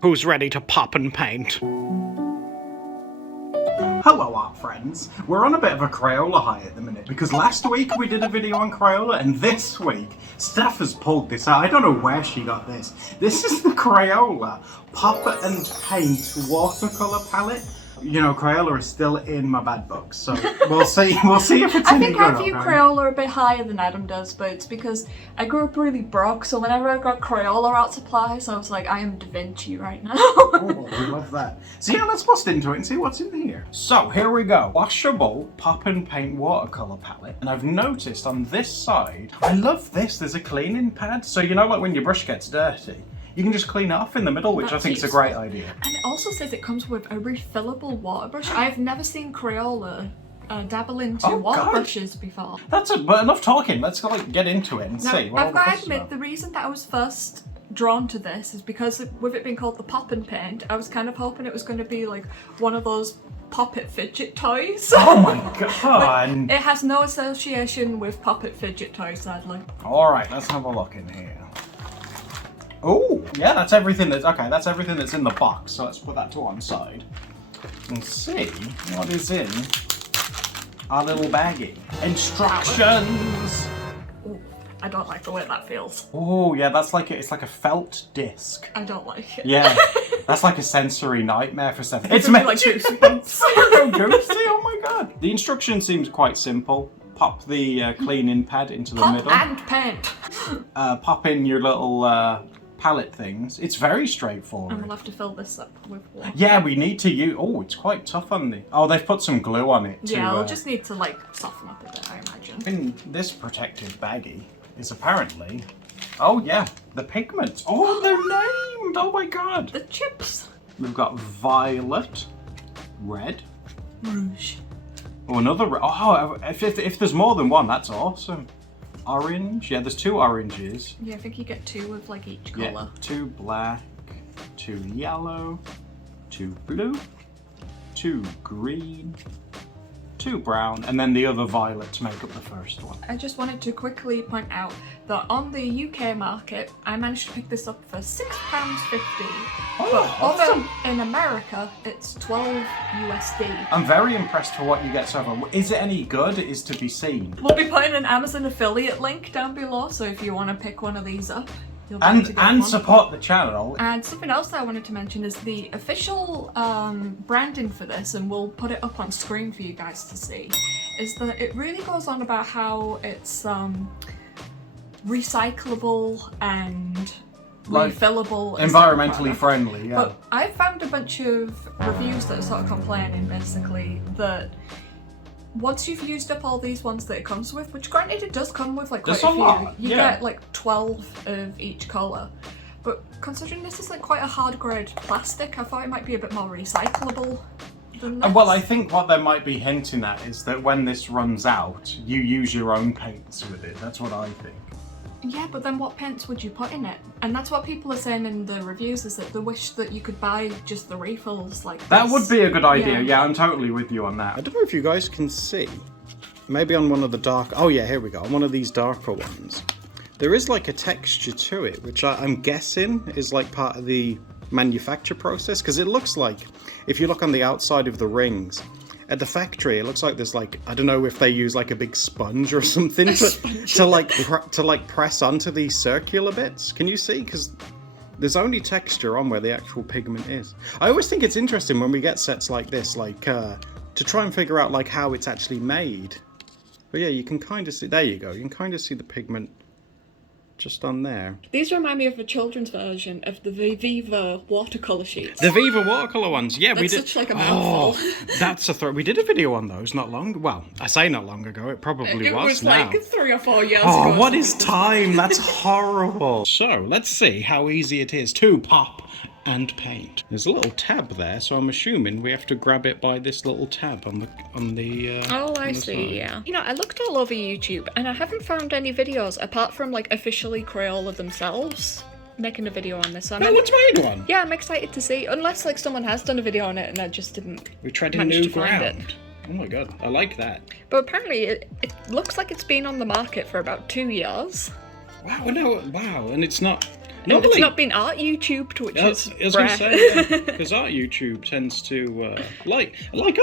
Who's ready to pop and paint? Hello art friends, we're on a bit of a Crayola high at the minute because last week we did a video on Crayola and this week Steph has pulled this out. I don't know where she got this. This is the Crayola Pop and Paint watercolour palette. You know, Crayola is still in my bad books, so we'll see if it's any good. I view Crayola a bit higher than Adam does, but it's because I grew up really broke, so whenever I got Crayola art supplies, I was like, I am Da Vinci right now. Oh, we love that. So yeah, let's bust into it and see what's in here. So here we go. Washable Pop and Paint watercolour palette. And I've noticed on this side, I love this, there's a cleaning pad. So you know, like when your brush gets dirty, you can just clean it off in the middle, which I think is a great idea. And it also says it comes with a refillable water brush. I've never seen Crayola dabble into water brushes before. That's it, but enough talking. Let's get into it and see. I've got to admit, the reason that I was first drawn to this is because with it being called the Pop and Paint, I was kind of hoping it was going to be like one of those Pop-It fidget toys. Oh my god! It has no association with Pop-It fidget toys, sadly. Alright, let's have a look in here. Oh, yeah, that's everything that's everything that's in the box. So let's put that to one side and see what is in our little baggie. Instructions! Ooh, I don't like the way that feels. Oh, yeah, it's like a felt disc. I don't like it. Yeah, that's like a sensory nightmare for Steph. It's meant like goosebumps. Oh my god. The instruction seems quite simple. Pop the cleaning pad into the middle. Pop and paint. Pop in your little palette things. It's very straightforward. And we'll have to fill this up with water. Yeah, we need to use... Oh, it's quite tough on the... Oh, they've put some glue on it. Yeah, we'll just need to like soften up a bit, I imagine. In this protective baggie is apparently... Oh yeah, the pigments. Oh, they're named! Oh my god! The chips. We've got violet, red, rouge. Oh, another... Oh, if there's more than one, that's awesome. Orange. Yeah, there's two oranges. Yeah, I think you get two of like each Yeah, colour. two black, two yellow, two blue, two green, two brown, and then the other violet to make up the first one. I just wanted to quickly point out that on the UK market, I managed to pick this up for £6.50. Oh, But awesome. over in America, it's $12 USD. I'm very impressed for what you get so far. Is it any good? Is to be seen. We'll be putting an Amazon affiliate link down below, so if you want to pick one of these up, you'll be able to get And one. support the channel. And something else that I wanted to mention is the official branding for this, and we'll put it up on screen for you guys to see, is that it really goes on about how it's recyclable and Like, refillable, environmentally friendly, yeah. But I found a bunch of reviews that are sort of complaining basically that once you've used up all these ones that it comes with, which granted it does come with like quite There's a few, a lot, you yeah. get like 12 of each colour. But considering this is like quite a hard grade plastic, I thought it might be a bit more recyclable than this. Well, I think what they might be hinting at is that when this runs out, you use your own paints with it. That's what I think. Yeah, but then what paints would you put in it? And that's what people are saying in the reviews, is that they wish that you could buy just the refills like this. That would be a good idea. Yeah. Yeah, I'm totally with you on that. I don't know if you guys can see. Maybe on one of the dark... Oh yeah, here we go. On one of these darker ones. There is like a texture to it, which I'm guessing is like part of the manufacture process. Because it looks like, if you look on the outside of the rings, at the factory, it looks like there's like, I don't know if they use like a big sponge or something to press onto these circular bits. Can you see? Because there's only texture on where the actual pigment is. I always think it's interesting when we get sets like this, like to try and figure out like how it's actually made. But yeah, you can kind of see, there you go, you can kind of see the pigment just on there. These remind me of a children's version of the Viva watercolour sheets. The Viva watercolour ones, yeah, we did. Such like a mouthful. Oh, that's a throw. We did a video on those not long. Well, I say not long ago. It probably It was now. like 3 or 4 years ago. Oh, what is time? That's horrible. So let's see how easy it is to pop and paint. There's a little tab there, so I'm assuming we have to grab it by this little tab on the Oh, I on the see, side. yeah. You know, I looked all over YouTube and I haven't found any videos apart from like officially Crayola themselves making a video on this. So No one's made one. yeah, I'm excited to see. Unless like someone has done a video on it and I just didn't We're treading manage new to find ground. it. Oh my god, I like that. But apparently it looks like it's been on the market for about 2 years. Wow, no, wow, and it's not And it's not been art YouTubed, which is I was rare. going to say, because art YouTube tends to, like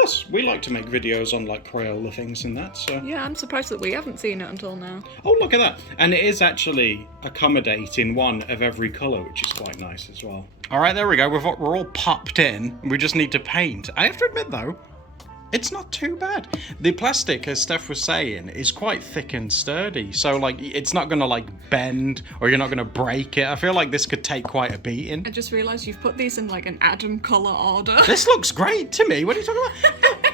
us, we like to make videos on like Crayola things and that, so. Yeah, I'm surprised that we haven't seen it until now. Oh, look at that. And it is actually accommodating one of every colour, which is quite nice as well. All right, there we go. We're all popped in. We just need to paint. I have to admit, though, it's not too bad. The plastic, as Steph was saying, is quite thick and sturdy. So, like, it's not going to, like, bend or you're not going to break it. I feel like this could take quite a beating. I just realised you've put these in, like, an Adam colour order. This looks great to me. What are you talking about?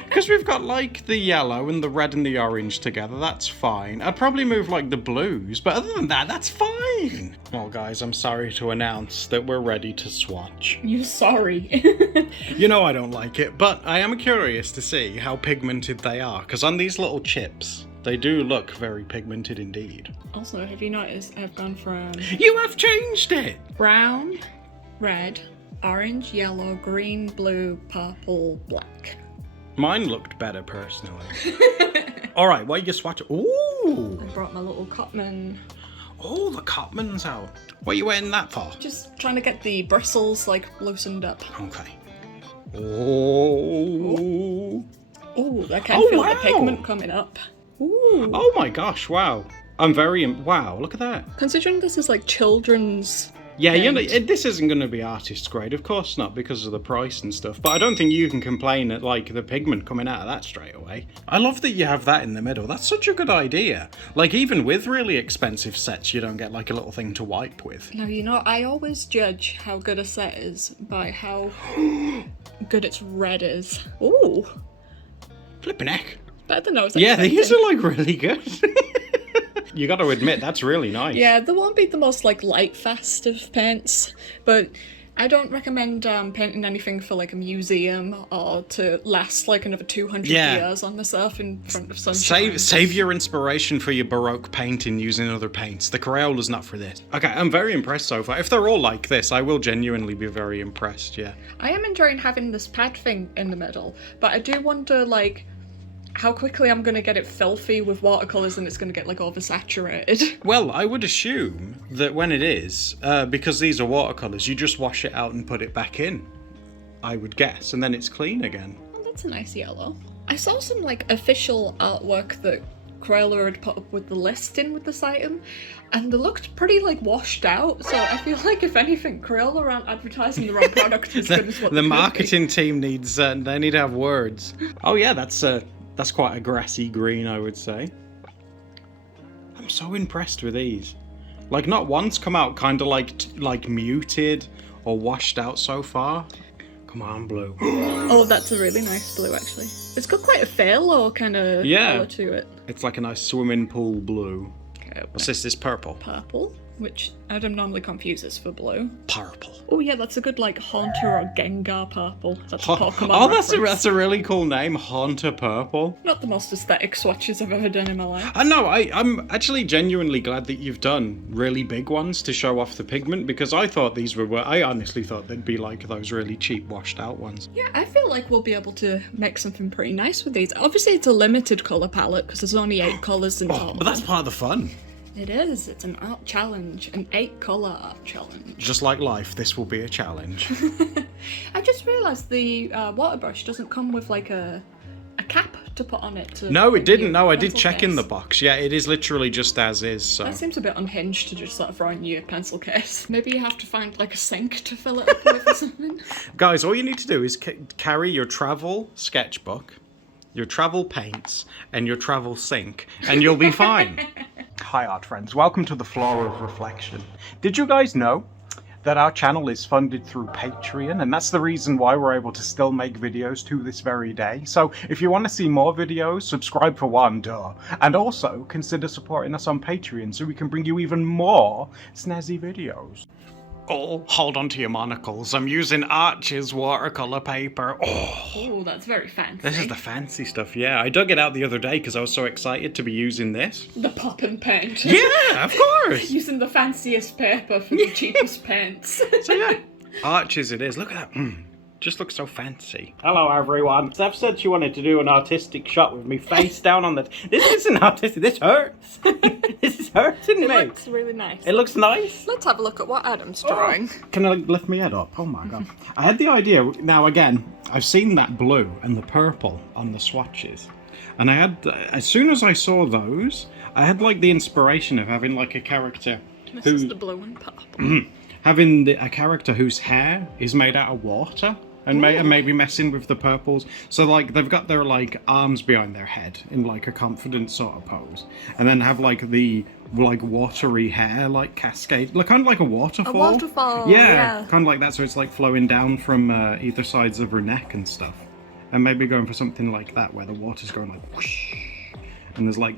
Because we've got, like, the yellow and the red and the orange together. That's fine. I'd probably move, like, the blues. But other than that, that's fine. Well, guys, I'm sorry to announce that we're ready to swatch. You sorry. You know I don't like it, but I am curious to see how pigmented they are. Because on these little chips, they do look very pigmented indeed. Also, have you noticed I've gone from... You have changed it! brown, red, orange, yellow, green, blue, purple, black. Mine looked better, personally. Alright, what are you swatching? Ooh! I brought my little Cotman. Oh, the Cotman's out. What are you waiting that for? Just trying to get the bristles, like, loosened up. Okay. Oh. Ooh, I can feel the pigment coming up. Ooh. Oh my gosh, wow. I'm very... wow, look at that. Considering this is, like, children's... Yeah, you know, this isn't going to be artist grade, of course not, because of the price and stuff. But I don't think you can complain at, like, the pigment coming out of that straight away. I love that you have that in the middle. That's such a good idea. Like, even with really expensive sets, you don't get, like, a little thing to wipe with. No, you know, I always judge how good a set is by how good its red is. Ooh. Flippin' heck. Better than I was Yeah, expecting. these are, like, really good. You got to admit, that's really nice. Yeah, they won't be the most, like, light fast of paints, but I don't recommend painting anything for, like, a museum or to last, like, another 200 years on this earth in front of sunshine. Save your inspiration for your Baroque painting using other paints. The Crayola's not for this. Okay, I'm very impressed so far. If they're all like this, I will genuinely be very impressed, yeah. I am enjoying having this pad thing in the middle, but I do wonder, like, how quickly I'm going to get it filthy with watercolours and it's going to get, like, oversaturated. Well, I would assume that when it is, because these are watercolours, you just wash it out and put it back in, I would guess, and then it's clean again. Well, that's a nice yellow. I saw some, like, official artwork that Crayola had put up with the listing with this item, and they looked pretty, like, washed out, so I feel like, if anything, Crayola aren't advertising the wrong product as good as what The they could be. marketing team needs, they need to have words. Oh yeah, that's quite a grassy green, I would say. I'm so impressed with these. Like, not once come out kind of like muted or washed out so far. Come on, blue. Oh, that's a really nice blue, actually. It's got quite a phthalo kind of colour to it. It's like a nice swimming pool blue. Okay, What's this? This purple. purple, which Adam normally confuses for blue. Purple. Oh yeah, that's a good, like, Haunter or Gengar purple. That's a Pokemon Oh, reference. that's a really cool name, Haunter Purple. Not the most aesthetic swatches I've ever done in my life. I know, I'm actually genuinely glad that you've done really big ones to show off the pigment, because I thought these were, I honestly thought they'd be like those really cheap washed out ones. Yeah, I feel like we'll be able to make something pretty nice with these. Obviously, it's a limited colour palette because there's only 8 colours in total. But that's part of the fun. It is. It's an art challenge, an 8-colour art challenge. Just like life, this will be a challenge. I just realised the water brush doesn't come with, like, a cap to put on it. No, it didn't. No, I did pencil check in case. the box. Yeah, it is literally just as is, so. That seems a bit unhinged to just sort of throw in your pencil case. Maybe you have to find, like, a sink to fill it up with or something. Guys, all you need to do is carry your travel sketchbook, your travel paints, and your travel sink, and you'll be fine. Hi art friends, welcome to the Floor of Reflection. Did you guys know that our channel is funded through Patreon, and that's the reason why we're able to still make videos to this very day. So if you want to see more videos, subscribe for one, duh. And also consider supporting us on Patreon so we can bring you even more snazzy videos. Oh, hold on to your monocles. I'm using Arch's watercolor paper. Oh, that's very fancy. This is the fancy stuff, yeah. I dug it out the other day because I was so excited to be using this. The pop and paint. Yeah, of course. Using the fanciest paper for the cheapest paints. So yeah, Arch's it is. Look at that. Just looks so fancy. Hello everyone. Steph said she wanted to do an artistic shot with me face down on the... This isn't artistic, this hurts. This is hurting me. It looks really nice. It looks nice. Let's have a look at what Adam's drawing. Can I lift my head up? Oh my god. I had the idea, now again, I've seen that blue and the purple on the swatches. And I had, as soon as I saw those, I had like the inspiration of having like a character This is the blue and purple. having a character whose hair is made out of water. And maybe messing with the purples. So like they've got their like arms behind their head in like a confident sort of pose. And then have like the like watery hair like cascade. Like kind of like a waterfall. A waterfall, Yeah, yeah. kind of like that. So it's like flowing down from either sides of her neck and stuff. And maybe going for something like that where the water's going like whoosh. And there's like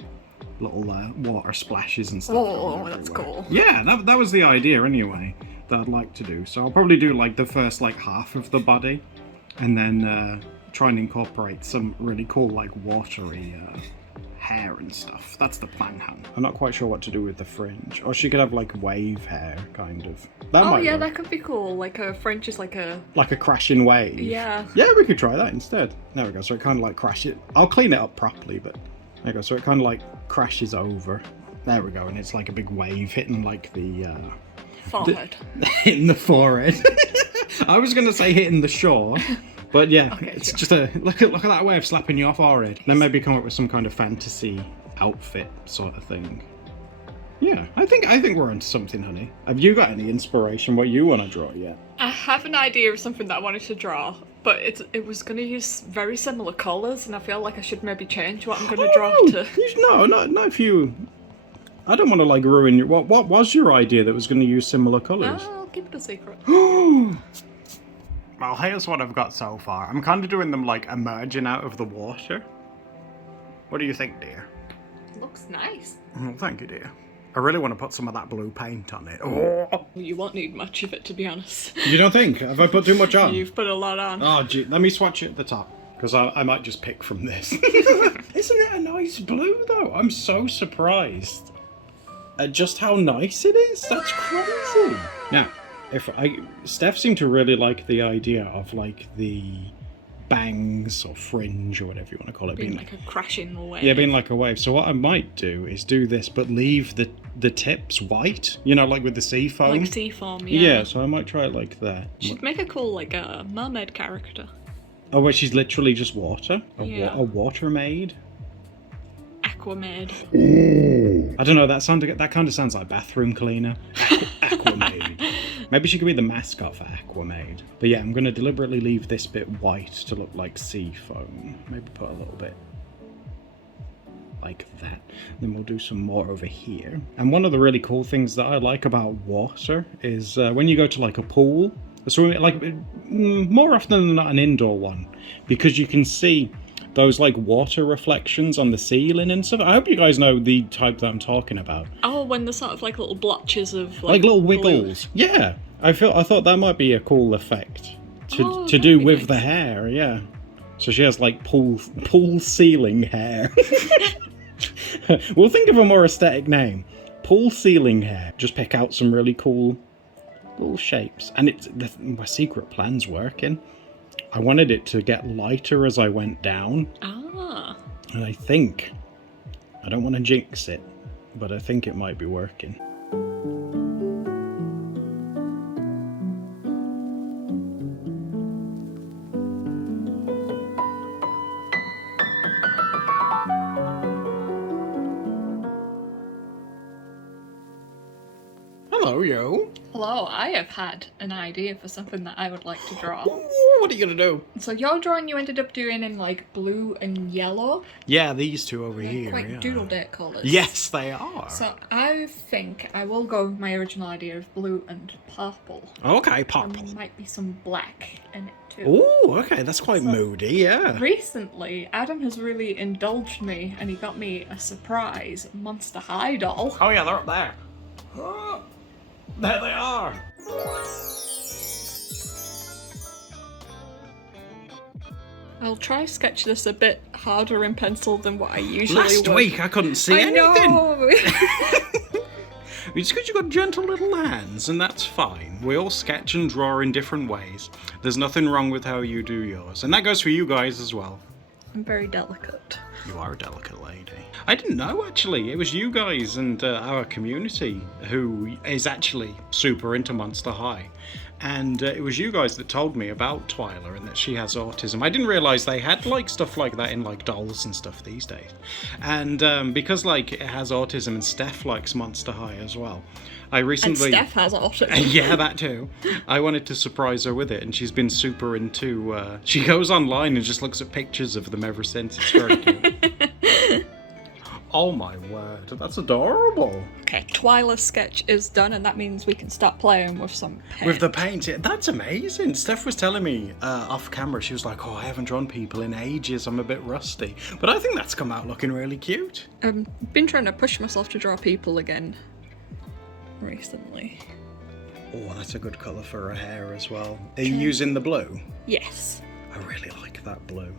little water splashes and stuff. Oh, that's cool. Yeah, that was the idea anyway. That I'd like to do. So I'll probably do like the first like half of the body and then try and incorporate some really cool like watery hair and stuff. That's the plan, Han. I'm not quite sure what to do with the fringe. Or she could have like wave hair kind of. That might work. That could be cool. Like a fringe is like a... Like a crashing wave. Yeah. Yeah, we could try that instead. There we go. So it kind of like crash it. I'll clean it up properly, but there we go. So it kind of like crashes over. There we go. And it's like a big wave hitting like the... forehead. Hitting the forehead. I was going to say hitting the shore, but yeah, Okay, it's sure. just a look at that wave slapping your forehead. Then maybe come up with some kind of fantasy outfit sort of thing. Yeah, I think we're onto something, honey. Have you got any inspiration what you want to draw yet? I have an idea of something that I wanted to draw, but it was going to use very similar colours, and I feel like I should maybe change what I'm going to draw to. No, not if you. I don't want to like ruin your. What was your idea that was going to use similar colours? I'll keep it a secret. Well, here's what I've got so far. I'm kind of doing them like emerging out of the water. What do you think, dear? Looks nice. Oh, thank you, dear. I really want to put some of that blue paint on it. Oh. You won't need much of it, to be honest. You don't think? Have I put too much on? You've put a lot on. Oh, gee, let me swatch it at the top, because I might just pick from this. Isn't it a nice blue, though? I'm so surprised at just how nice it is. That's crazy. Now, Steph seemed to really like the idea of like the bangs or fringe or whatever you want to call it. Being like a crashing wave. Yeah, being like a wave. So what I might do is do this, but leave the tips white. You know, like with the sea foam. Like sea foam, yeah. Yeah, so I might try it like that. Should make a cool, like, a mermaid character. Oh, where she's literally just water? Yeah. A water maid? Aquamaid. I don't know, that kind of sounds like bathroom cleaner. Aquamaid. Maybe she could be the mascot for Aquamaid. But yeah, I'm going to deliberately leave this bit white to look like sea foam. Maybe put a little bit like that. Then we'll do some more over here. And one of the really cool things that I like about water is when you go to like a pool, a swimming, like more often than not an indoor one, because you can see those like water reflections on the ceiling and stuff. I hope you guys know the type that I'm talking about. Oh, when there's sort of like little blotches of Like little blue. wiggles. Yeah. I thought that might be a cool effect to that'd do be with nice. the hair, yeah. So she has like pool ceiling hair. We'll think of a more aesthetic name. Pool ceiling hair. Just pick out some really cool little shapes. And my secret plan's working. I wanted it to get lighter as I went down. Ah. And I don't want to jinx it, but I think it might be working. Hello, yo. Hello, I have had an idea for something that I would like to draw. Ooh, what are you gonna do? So your drawing you ended up doing in like blue and yellow. Yeah, these two over They're here. quite Yeah. doodle date colours. Yes, they are. So I think I will go with my original idea of blue and purple. Okay, There purple. might be some black in it too. Ooh, okay, that's quite moody, yeah. Recently, Adam has really indulged me and he got me a surprise Monster High doll. Oh yeah, they're up there. Oh, there they are. I'll try sketch this a bit harder in pencil than what I usually Last would. week I couldn't see I anything. know. It's because you've got gentle little hands, and that's fine. We all sketch and draw in different ways. There's nothing wrong with how you do yours. And that goes for you guys as well. I'm very delicate. You are a delicate lady. I didn't know, actually. It was you guys and our community who is actually super into Monster High. And it was you guys that told me about Twyla and that she has autism. I didn't realise they had like stuff like that in like dolls and stuff these days. And because like it has autism and Steph likes Monster High as well, I recently... And Steph has autism. Yeah, that too. I wanted to surprise her with it, and she's been super into... she goes online and just looks at pictures of them ever since. It's very cute. Oh my word, that's adorable. Okay, Twyla's sketch is done, and that means we can start playing with some paint. With the paint, yeah, that's amazing. Steph was telling me off camera, she was like, oh, I haven't drawn people in ages, I'm a bit rusty. But I think that's come out looking really cute. I've been trying to push myself to draw people again recently. Oh, that's a good colour for her hair as well. Are you using the blue? Yes. I really like that blue.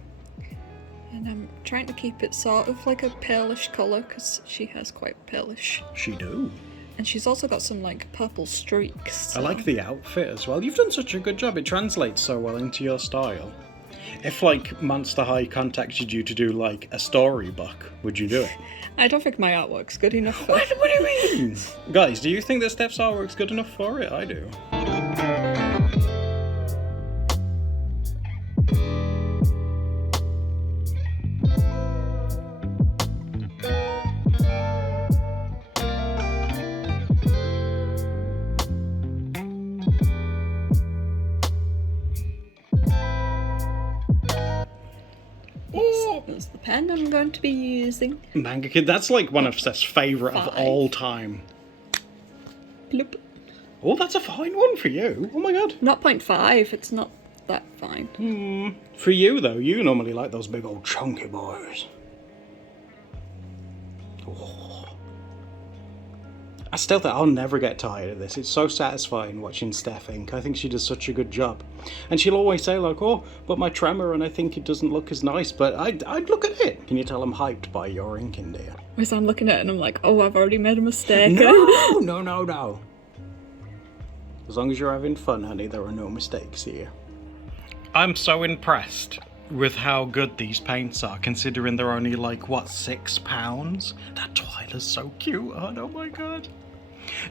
And I'm trying to keep it sort of like a palish colour, because she has quite palish. She do. And she's also got some like purple streaks. So. I like the outfit as well. You've done such a good job. It translates so well into your style. If like Monster High contacted you to do like a storybook, would you do it? I don't think my artwork's good enough for What do you mean? Guys, do you think that Steph's artwork's good enough for it? I do. That's the pen I'm going to be using. Manga Kid, that's like one of Steph's favourite of all time. Bloop. Oh, that's a fine one for you. Oh my god. Not 0.5, it's not that fine. For you though, you normally like those big old chunky boys. Oh. I still think I'll never get tired of this. It's so satisfying watching Steph ink. I think she does such a good job. And she'll always say like, oh, but my tremor and I think it doesn't look as nice, but I'd look at it. Can you tell I'm hyped by your inking, dear? Whereas I'm looking at it and I'm like, oh, I've already made a mistake. No. As long as you're having fun, honey, there are no mistakes here. I'm so impressed with how good these paints are, considering they're only like, what, £6? That Twyla's so cute, oh my god.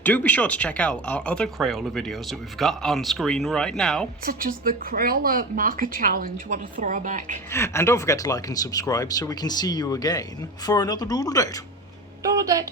Do be sure to check out our other Crayola videos that we've got on screen right now. Such as the Crayola marker challenge, what a throwback. And don't forget to like and subscribe so we can see you again for another Doodle date. Doodle date.